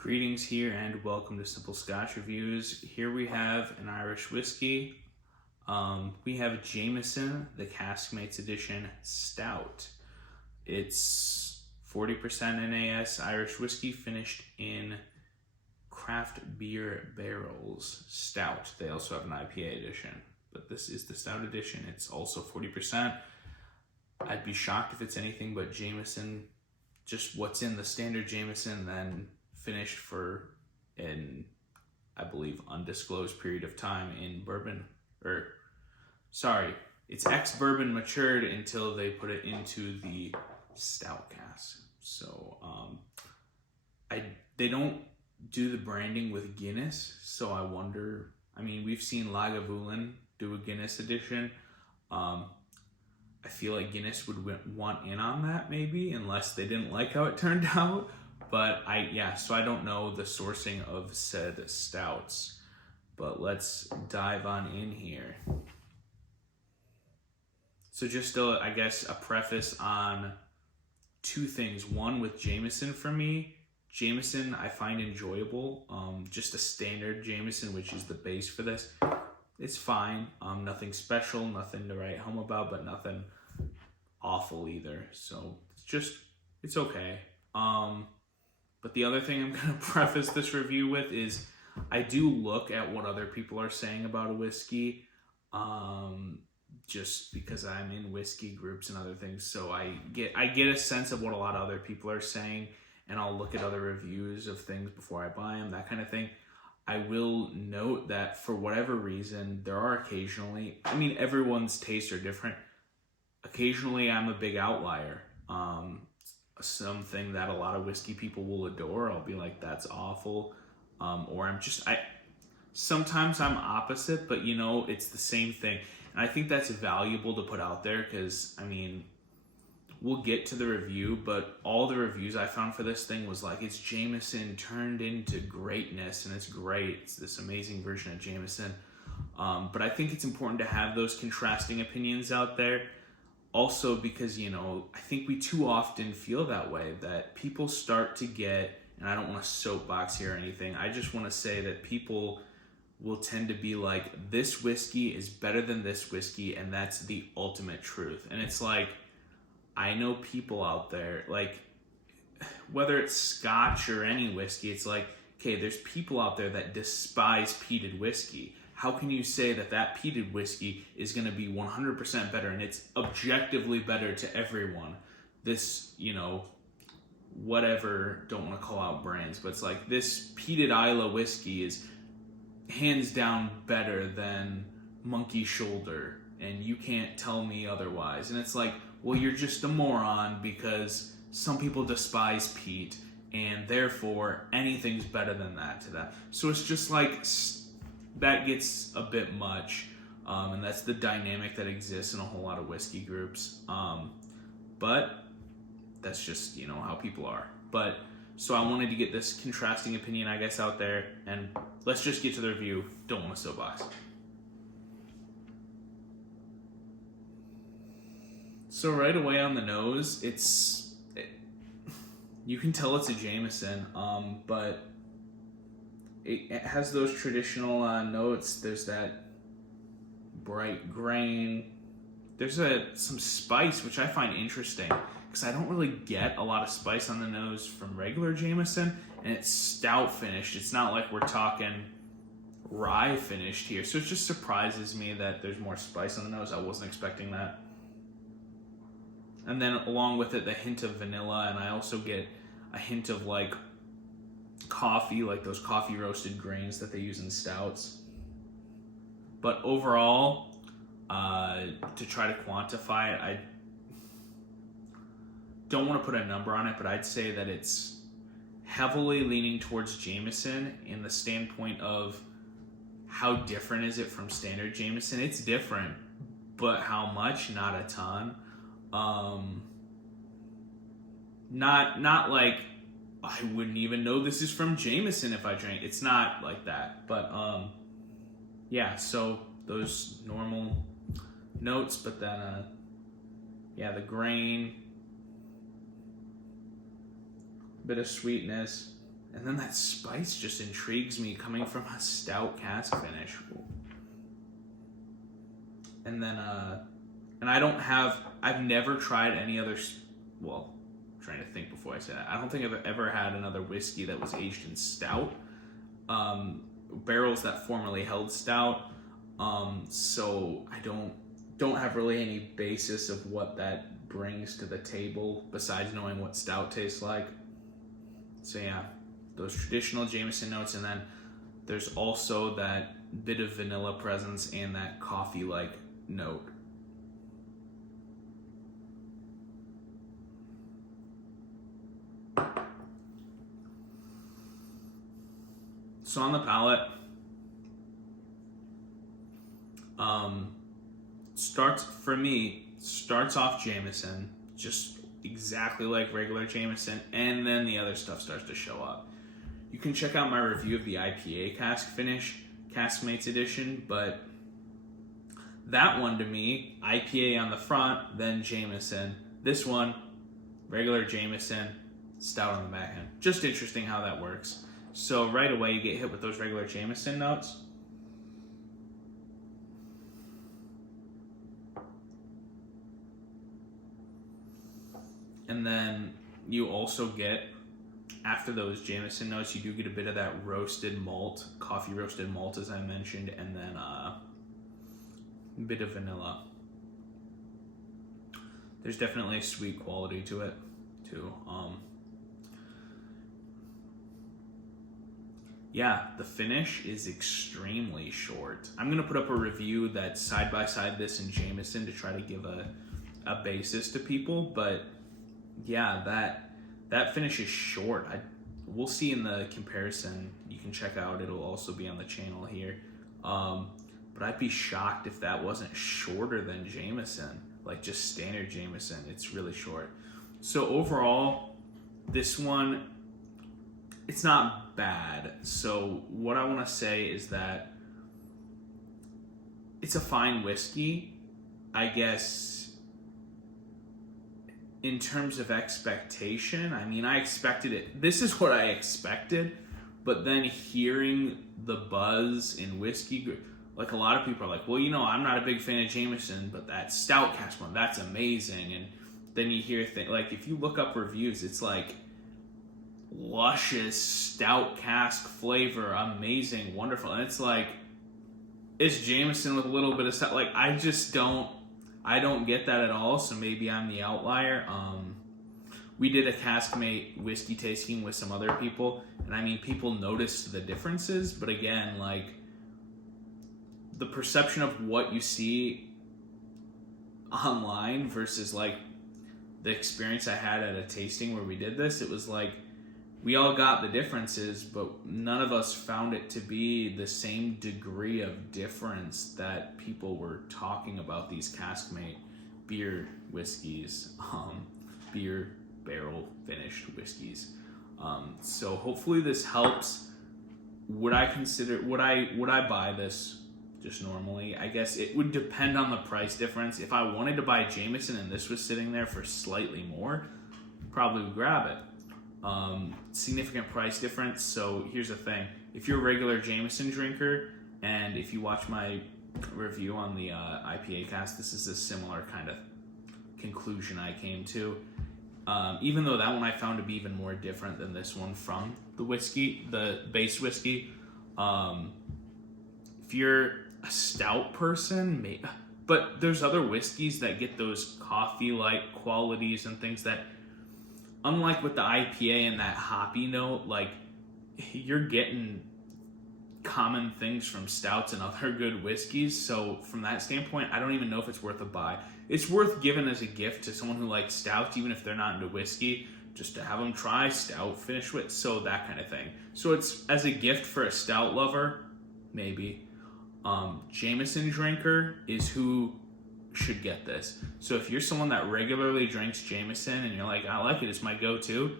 Greetings here and welcome to Simple Scotch Reviews. Here we have an Irish whiskey. We have Jameson, the Caskmates edition Stout. It's 40% NAS Irish whiskey finished in craft beer barrels. Stout. They also have an IPA edition, but this is the Stout edition. It's also 40%. I'd be shocked if it's anything but Jameson, just what's in the standard Jameson, then finished for an, I believe, undisclosed period of time in bourbon, it's ex-bourbon matured until they put it into the stout cask. So they don't do the branding with Guinness, so I wonder, we've seen Lagavulin do a Guinness edition. I feel like Guinness would want in on that maybe, unless they didn't like how it turned out. But so I don't know the sourcing of said stouts, but let's dive on in here. So just a preface on two things. One, with Jameson for me, Jameson I find enjoyable. Just a standard Jameson, which is the base for this, it's fine. Nothing special, nothing to write home about, but nothing awful either. So it's okay. But the other thing I'm going to preface this review with is I do look at what other people are saying about a whiskey, just because I'm in whiskey groups and other things. So I get a sense of what a lot of other people are saying, and I'll look at other reviews of things before I buy them, that kind of thing. I will note that for whatever reason, there are occasionally, everyone's tastes are different. Occasionally, I'm a big outlier. Something that a lot of whiskey people will adore, I'll be like, that's awful. Or sometimes I'm opposite, but it's the same thing. And I think that's valuable to put out there because, we'll get to the review, but all the reviews I found for this thing was like, it's Jameson turned into greatness, and it's great. It's this amazing version of Jameson. But I think it's important to have those contrasting opinions out there. Also because, I think we too often feel that way, that people start to get, and I don't want to soapbox here or anything, I just want to say that people will tend to be like, this whiskey is better than this whiskey, and that's the ultimate truth. And it's like, I know people out there, like, whether it's Scotch or any whiskey, it's like, okay, there's people out there that despise peated whiskey. How can you say that peated whiskey is going to be 100% better, and it's objectively better to everyone? This, whatever, don't want to call out brands, but it's like, this peated Isla whiskey is hands down better than Monkey Shoulder, and you can't tell me otherwise. And it's like, well, you're just a moron, because some people despise peat, and therefore anything's better than that to them. So it's just like, that gets a bit much, and that's the dynamic that exists in a whole lot of whiskey groups. But that's just, how people are. But so I wanted to get this contrasting opinion, I guess, out there, and let's just get to the review. Don't want to soapbox. So right away on the nose, you can tell it's a Jameson, but it has those traditional notes. There's that bright grain. There's some spice, which I find interesting, because I don't really get a lot of spice on the nose from regular Jameson, and it's stout finished. It's not like we're talking rye finished here, so it just surprises me that there's more spice on the nose. I wasn't expecting that. And then along with it, the hint of vanilla, and I also get a hint of like coffee, like those coffee roasted grains that they use in stouts. But overall, to try to quantify it, I don't want to put a number on it, but I'd say that it's heavily leaning towards Jameson in the standpoint of how different is it from standard Jameson. It's different, but how much? Not a ton. Not like I wouldn't even know this is from Jameson if I drank. It's not like that. But so those normal notes, but then the grain, bit of sweetness, And then that spice just intrigues me coming from a stout cask finish. And then, and I've never tried any other, well, I'm trying to think before I say that. I don't think I've ever had another whiskey that was aged in stout. Barrels that formerly held stout. So I don't have really any basis of what that brings to the table besides knowing what stout tastes like. So yeah, those traditional Jameson notes, and then there's also that bit of vanilla presence and that coffee-like note. So on the palate, starts off Jameson, just exactly like regular Jameson, and then the other stuff starts to show up. You can check out my review of the IPA cask finish, Caskmates edition, but that one to me, IPA on the front, then Jameson. This one, regular Jameson, stout on the back end. Just interesting how that works. So right away you get hit with those regular Jameson notes. And then you also get, after those Jameson notes, you do get a bit of that roasted malt, coffee roasted malt as I mentioned, and then a bit of vanilla. There's definitely a sweet quality to it too. Yeah, the finish is extremely short. I'm gonna put up a review that's side by side this and Jameson to try to give a basis to people, but yeah, that finish is short. We'll see in the comparison. You can check out. It'll also be on the channel here. But I'd be shocked if that wasn't shorter than Jameson, like just standard Jameson. It's really short. So overall, this one, it's not bad. So what I want to say is that it's a fine whiskey. I guess in terms of expectation, I mean, I expected it. This is what I expected, but then hearing the buzz in whiskey, like a lot of people are like, well, I'm not a big fan of Jameson, but that stout cask one, that's amazing. And then you hear things, like if you look up reviews, it's like luscious stout cask flavor, amazing, wonderful. And it's like, it's Jameson with a little bit of stout. Like, I don't get that at all, so maybe I'm the outlier. We did a Caskmate whiskey tasting with some other people, and I mean, people noticed the differences, but again, like, the perception of what you see online versus, like, the experience I had at a tasting where we did this, it was like, we all got the differences, but none of us found it to be the same degree of difference that people were talking about these Caskmate beer whiskeys, beer barrel finished whiskeys. So hopefully this helps. Would I buy this just normally? I guess it would depend on the price difference. If I wanted to buy Jameson and this was sitting there for slightly more, probably would grab it. Significant price difference. So here's the thing: if you're a regular Jameson drinker, and if you watch my review on the IPA cast, this is a similar kind of conclusion I came to. Even though that one I found to be even more different than this one from the whiskey, the base whiskey. If you're a stout person, but there's other whiskeys that get those coffee-like qualities and things that, unlike with the IPA and that hoppy note, like, you're getting common things from stouts and other good whiskeys. So from that standpoint, I don't even know if it's worth a buy. It's worth giving as a gift to someone who likes stouts, even if they're not into whiskey, just to have them try stout, finish with, so that kind of thing. So it's as a gift for a stout lover, maybe. Jameson drinker is who should get this. So if you're someone that regularly drinks Jameson and you're like, I like it, it's my go-to,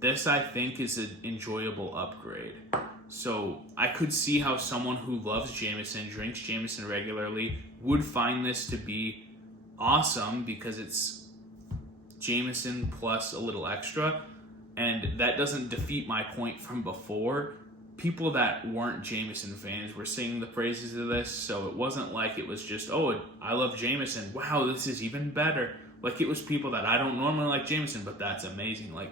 this I think is an enjoyable upgrade. So I could see how someone who loves Jameson, drinks Jameson regularly, would find this to be awesome because it's Jameson plus a little extra. And that doesn't defeat my point from before. People that weren't Jameson fans were singing the praises of this, so it wasn't like it was just, oh, I love Jameson. Wow, this is even better. Like, it was people that I don't normally like Jameson, but that's amazing. Like,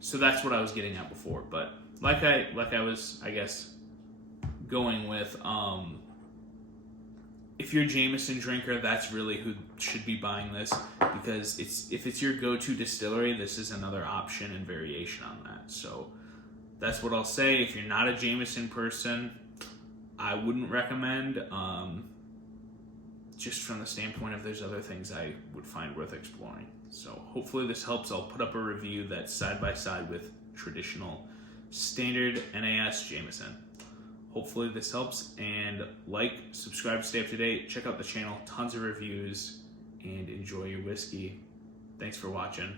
so that's what I was getting at before. But like I was, I guess, going with, if you're a Jameson drinker, that's really who should be buying this, because if it's your go-to distillery, this is another option and variation on that. So that's what I'll say. If you're not a Jameson person, I wouldn't recommend, just from the standpoint of there's other things I would find worth exploring. So hopefully this helps. I'll put up a review that's side by side with traditional standard NAS Jameson. Hopefully this helps, and like, subscribe, stay up to date, check out the channel, tons of reviews, and enjoy your whiskey. Thanks for watching.